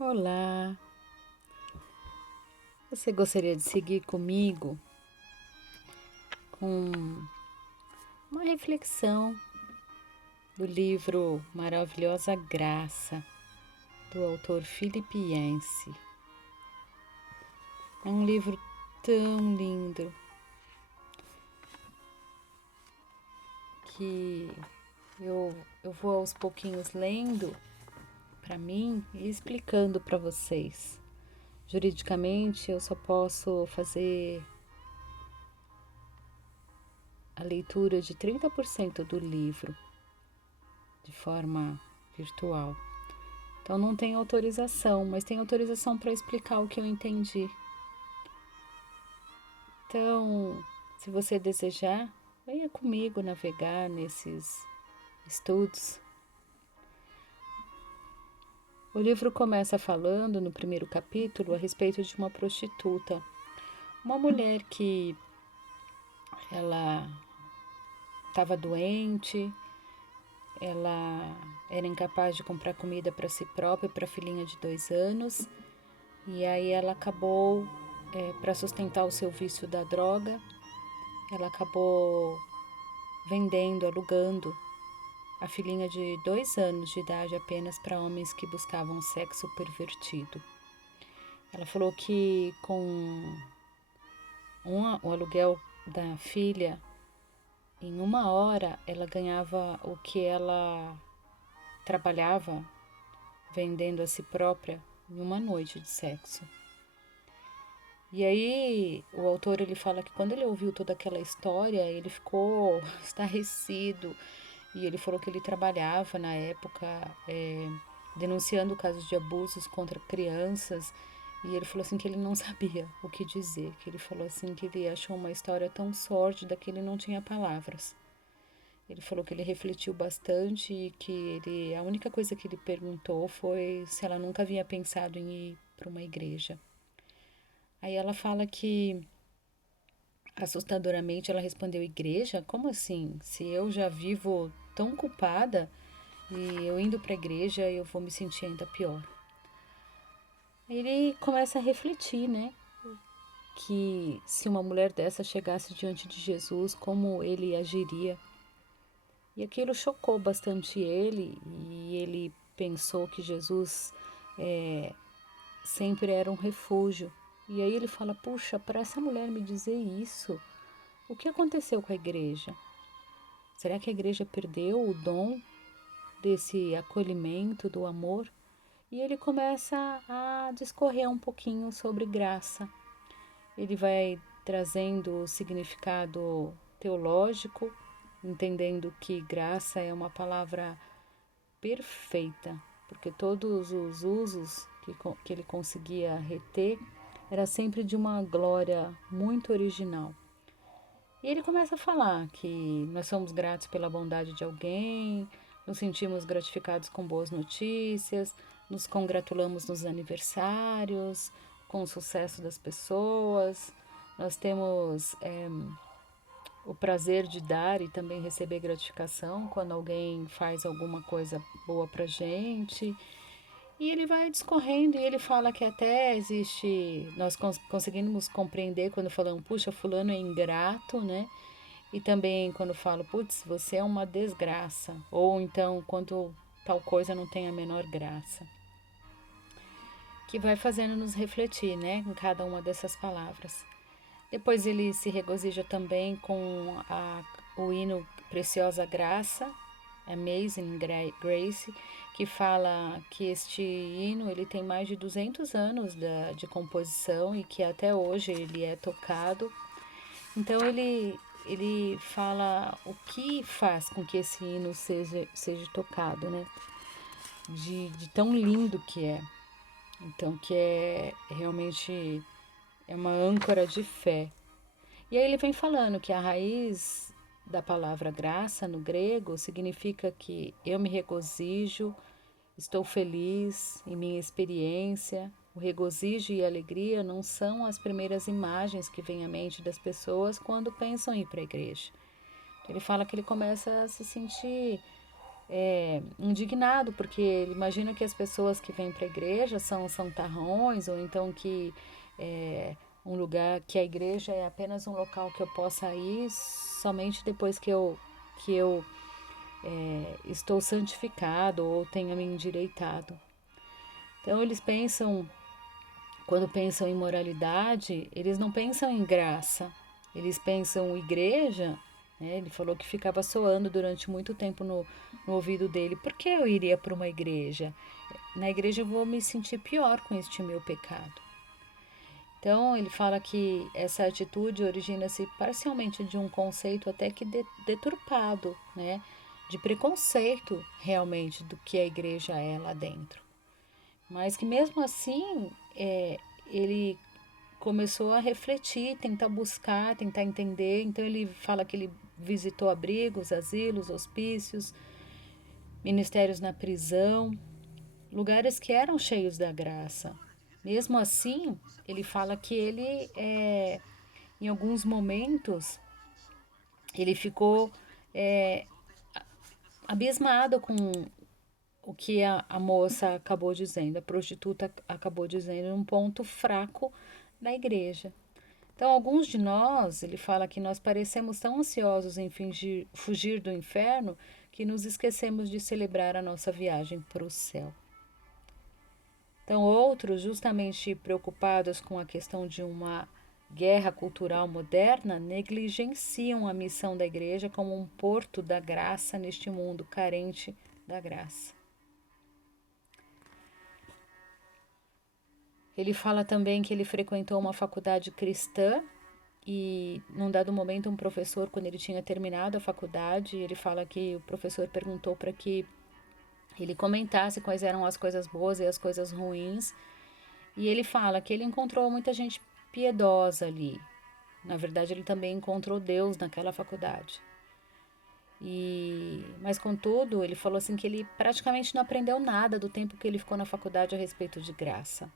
Olá, você gostaria de seguir comigo com uma reflexão do livro Maravilhosa Graça, do autor Philip Yancey. É um livro tão lindo que eu vou aos pouquinhos lendo para mim e explicando para vocês. Juridicamente, eu só posso fazer a leitura de 30% do livro de forma virtual. Então não tem autorização, mas tem autorização para explicar o que eu entendi. Então, se você desejar, venha comigo navegar nesses estudos. O livro começa falando, no primeiro capítulo, a respeito de uma prostituta. Uma mulher que ela estava doente, ela era incapaz de comprar comida para si própria e para a filhinha de 2 anos. E aí ela acabou, para sustentar o seu vício da droga, ela acabou vendendo, alugando a filhinha de 2 anos de idade apenas para homens que buscavam sexo pervertido. Ela falou que com o aluguel da filha, em 1 hora ela ganhava o que ela trabalhava vendendo a si própria em 1 noite de sexo. E aí o autor ele fala que quando ele ouviu toda aquela história, ele ficou estarrecido. E ele falou que ele trabalhava na época denunciando casos de abusos contra crianças. E ele falou assim que ele não sabia o que dizer, que ele falou assim que ele achou uma história tão sórdida que ele não tinha palavras. Ele falou que ele refletiu bastante e que a única coisa que ele perguntou foi se ela nunca havia pensado em ir para uma igreja. Aí ela fala que, assustadoramente, ela respondeu: igreja? Como assim? Se eu já vivo tão culpada e eu indo para a igreja eu vou me sentir ainda pior. Aí ele começa a refletir, né? Que se uma mulher dessa chegasse diante de Jesus, como ele agiria. E aquilo chocou bastante ele e ele pensou que Jesus sempre era um refúgio. E aí ele fala: puxa, para essa mulher me dizer isso, o que aconteceu com a igreja? Será que a igreja perdeu o dom desse acolhimento, do amor? E ele começa a discorrer um pouquinho sobre graça. Ele vai trazendo o significado teológico, entendendo que graça é uma palavra perfeita, porque todos os usos que ele conseguia reter era sempre de uma glória muito original. E ele começa a falar que nós somos gratos pela bondade de alguém, nos sentimos gratificados com boas notícias, nos congratulamos nos aniversários, com o sucesso das pessoas, nós temos o prazer de dar e também receber gratificação quando alguém faz alguma coisa boa pra gente. E ele vai discorrendo e ele fala que até existe, nós conseguimos compreender quando falamos, puxa, fulano é ingrato, né? E também quando falo, putz, você é uma desgraça. Ou então, quando tal coisa não tem a menor graça. Que vai fazendo nos refletir, né? Em cada uma dessas palavras. Depois ele se regozija também com o hino Preciosa Graça, Amazing Grace, que fala que este hino ele tem mais de 200 anos de composição e que até hoje ele é tocado. Então ele fala o que faz com que esse hino seja tocado, né? De tão lindo que é. Então que é realmente uma âncora de fé. E aí ele vem falando que a raiz da palavra graça no grego significa que eu me regozijo, estou feliz em minha experiência. O regozijo e a alegria não são as primeiras imagens que vêm à mente das pessoas quando pensam em ir para a igreja. Ele fala que ele começa a se sentir indignado, porque ele imagina que as pessoas que vêm para a igreja são santarrões, ou então que é um lugar, que a igreja é apenas um local que eu possa ir somente depois que eu estou santificado ou tenha me endireitado. Então eles pensam, quando pensam em moralidade, eles não pensam em graça, eles pensam igreja, né? Ele falou que ficava soando durante muito tempo no ouvido dele. Por que eu iria para uma igreja? Na igreja eu vou me sentir pior com este meu pecado. Então ele fala que essa atitude origina-se parcialmente de um conceito até que deturpado, né? De preconceito realmente do que a igreja é lá dentro. Mas que mesmo assim ele começou a refletir, tentar buscar, tentar entender. Então ele fala que ele visitou abrigos, asilos, hospícios, ministérios na prisão, lugares que eram cheios da graça. Mesmo assim, ele fala que em alguns momentos, ele ficou abismado com o que a moça acabou dizendo, a prostituta acabou dizendo, um ponto fraco da igreja. Então, alguns de nós, ele fala que nós parecemos tão ansiosos em fugir do inferno que nos esquecemos de celebrar a nossa viagem para o céu. Então, outros, justamente preocupados com a questão de uma guerra cultural moderna, negligenciam a missão da igreja como um porto da graça neste mundo carente da graça. Ele fala também que ele frequentou uma faculdade cristã e, num dado momento, um professor, quando ele tinha terminado a faculdade, ele fala que o professor perguntou para que ele comentasse quais eram as coisas boas e as coisas ruins. E ele fala que ele encontrou muita gente piedosa ali. Na verdade, ele também encontrou Deus naquela faculdade. Mas contudo, ele falou assim que ele praticamente não aprendeu nada do tempo que ele ficou na faculdade a respeito de graça.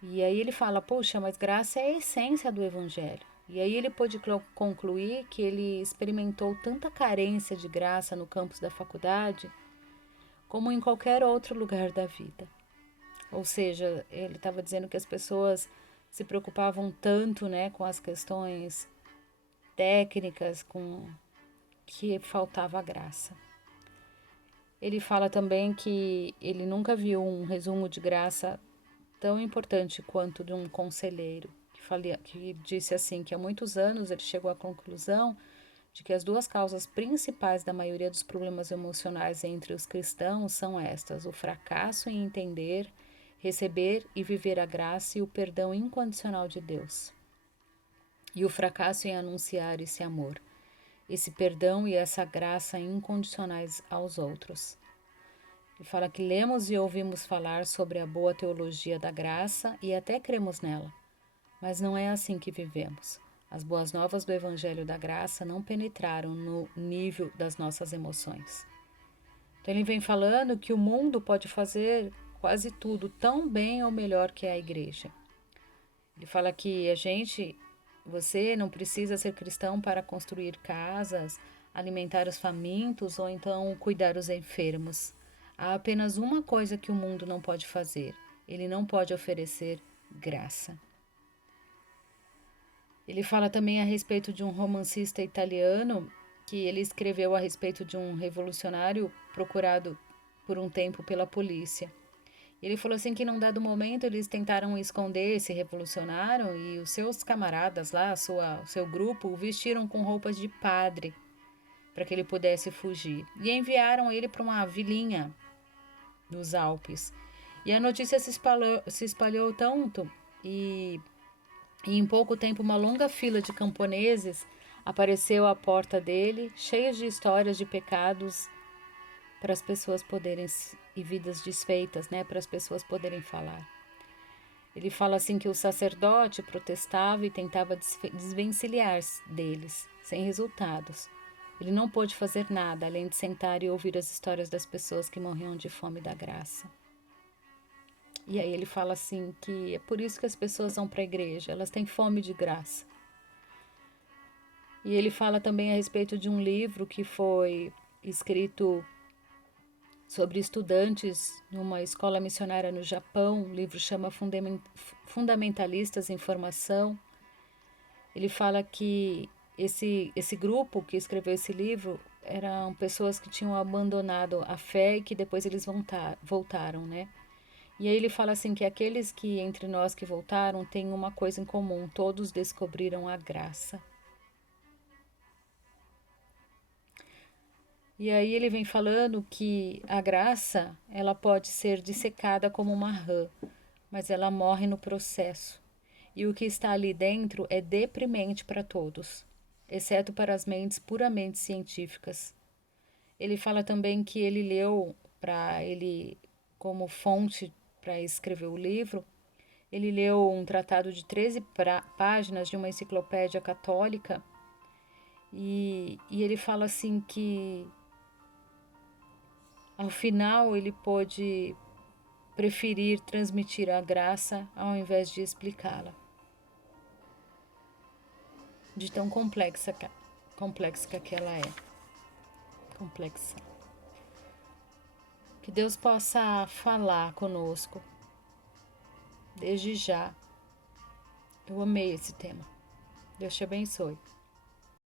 E aí ele fala, poxa, mas graça é a essência do evangelho. E aí ele pôde concluir que ele experimentou tanta carência de graça no campus da faculdade como em qualquer outro lugar da vida. Ou seja, ele estava dizendo que as pessoas se preocupavam tanto, né, com as questões técnicas, com que faltava graça. Ele fala também que ele nunca viu um resumo de graça tão importante quanto de um conselheiro, que disse assim, que há muitos anos ele chegou à conclusão de que as duas causas principais da maioria dos problemas emocionais entre os cristãos são estas: o fracasso em entender, receber e viver a graça e o perdão incondicional de Deus, e o fracasso em anunciar esse amor, esse perdão e essa graça incondicionais aos outros. Ele fala que lemos e ouvimos falar sobre a boa teologia da graça e até cremos nela, mas não é assim que vivemos. As boas novas do Evangelho da Graça não penetraram no nível das nossas emoções. Então ele vem falando que o mundo pode fazer quase tudo tão bem ou melhor que a igreja. Ele fala que você não precisa ser cristão para construir casas, alimentar os famintos ou então cuidar dos enfermos. Há apenas uma coisa que o mundo não pode fazer: ele não pode oferecer graça. Ele fala também a respeito de um romancista italiano que ele escreveu a respeito de um revolucionário procurado por um tempo pela polícia. Ele falou assim que num dado momento eles tentaram esconder esse revolucionário e os seus camaradas lá, o seu grupo, o vestiram com roupas de padre para que ele pudesse fugir. E enviaram ele para uma vilinha nos Alpes. E a notícia se espalhou tanto e em pouco tempo uma longa fila de camponeses apareceu à porta dele, cheios de histórias de pecados para as pessoas poderem, e vidas desfeitas, né, para as pessoas poderem falar. Ele fala assim que o sacerdote protestava e tentava desvencilhar deles, sem resultados. Ele não pôde fazer nada além de sentar e ouvir as histórias das pessoas que morriam de fome da graça. E aí ele fala assim que é por isso que as pessoas vão para a igreja, elas têm fome de graça. E ele fala também a respeito de um livro que foi escrito sobre estudantes numa escola missionária no Japão. O livro chama Fundamentalistas em Formação. Ele fala que esse grupo que escreveu esse livro eram pessoas que tinham abandonado a fé e que depois eles voltaram, né? E aí ele fala assim que aqueles que entre nós que voltaram têm uma coisa em comum, todos descobriram a graça. E aí ele vem falando que a graça, ela pode ser dissecada como uma rã, mas ela morre no processo. E o que está ali dentro é deprimente para todos, exceto para as mentes puramente científicas. Ele fala também que ele leu para ele como fonte para escrever o livro, ele leu um tratado de 13 páginas de uma enciclopédia católica e ele fala assim que ao final ele pôde preferir transmitir a graça ao invés de explicá-la. De tão complexa que ela é. Complexa. Que Deus possa falar conosco. Desde já. Eu amei esse tema. Deus te abençoe.